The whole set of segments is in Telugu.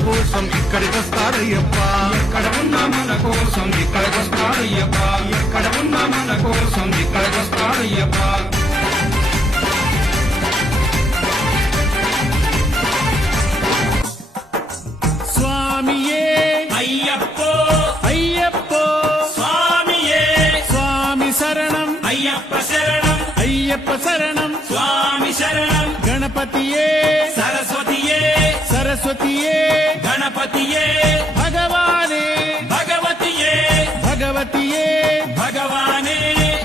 కోసం ఇక్కడికొస్తాడయ్యప్ప ఎక్కడ ఉన్నా మన కోసం ఇక్కడికొస్తాడయ్యప్ప ఎక్కడ ఉన్నా మన కోసం ఇక్కడికొస్తాడయ్యప్ప స్వామియే అయ్యప్పో అయ్యప్పో స్వామియే స్వామి శరణం అయ్యప్ప శరణం అయ్యప్ప శరణం స్వామి శరణం గణపతియే సరస్వతియే సరస్వతియే గణపతియే భగవానే భగవతియే భగవతియే భగవానే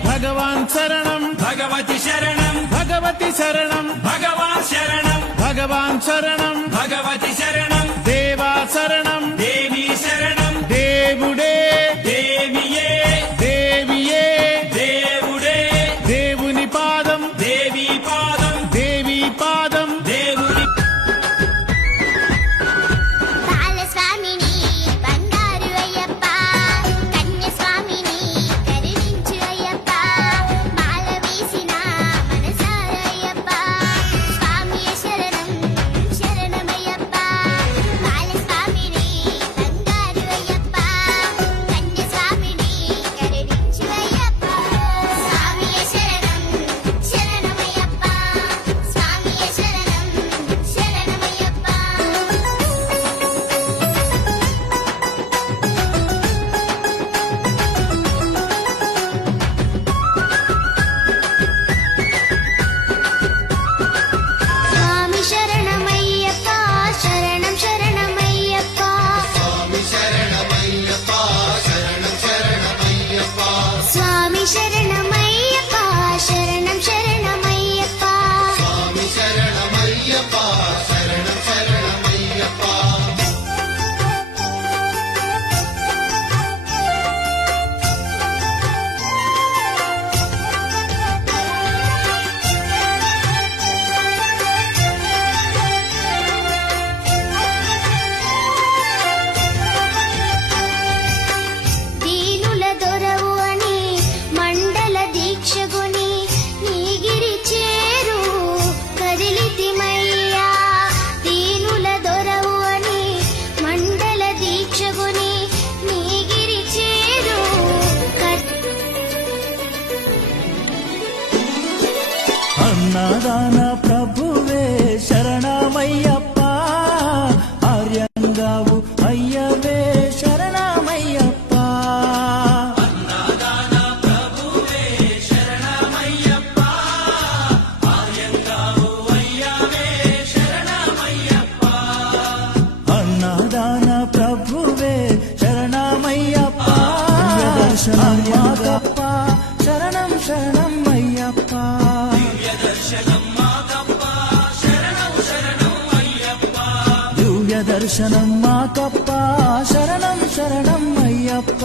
భగవాన్ శరణం భగవతి శరణం భగవతి శరణం భగవాన్ శరణం భగవాన్ శరణం భగవతి శరణం దేవా శరణం దేవి శరణం దేవుడే దేవియే దేవియే దేవుడే దేవుని పాదం దేవి పాదం దేవి పాదం దేవుని బాలస్వామిని బంగారు అయ్యప్ప కన్యస్వామిని కరుణించు అయ్యప్ప మాల వేసిన మనసార అయ్యప్ప స్వామి శరణం శరణమయ్యప్ప బాలస్వామిని బంగారు అయ్యప్ప కన్యస్వామిని కరుణించు అయ్యప్ప స్వామి శరణం శరణమయ్యప్ప స్వామి శరణం శరణమయ్యప్ప స్వామి శరణమయ్యప్ప శరణం శరణమయ్యప్ప స్వామి శరణమయ్యప్ప శరణం శరణమయ్యప్ప దీనుల దొరవు అని మండల దీక్షగుని నీగిరి చేరు కదిలితిమయ్యా దీనుల దొరవు అని మండల దీక్షగుని నీగిరి చేరు అన్నదాన ప్రభువే శరణమయ్యప్ప ఆర్యంగావు అయ్యవే శరణమయ్యప్ప అన్నదాన ప్రభువే శరణమయ్యప్ప దర్శనం మాకప్ప శరణం శరణం అయ్యప్ప దివ్య దర్శనం మాకప్ప శరణం శరణం అయ్యప్ప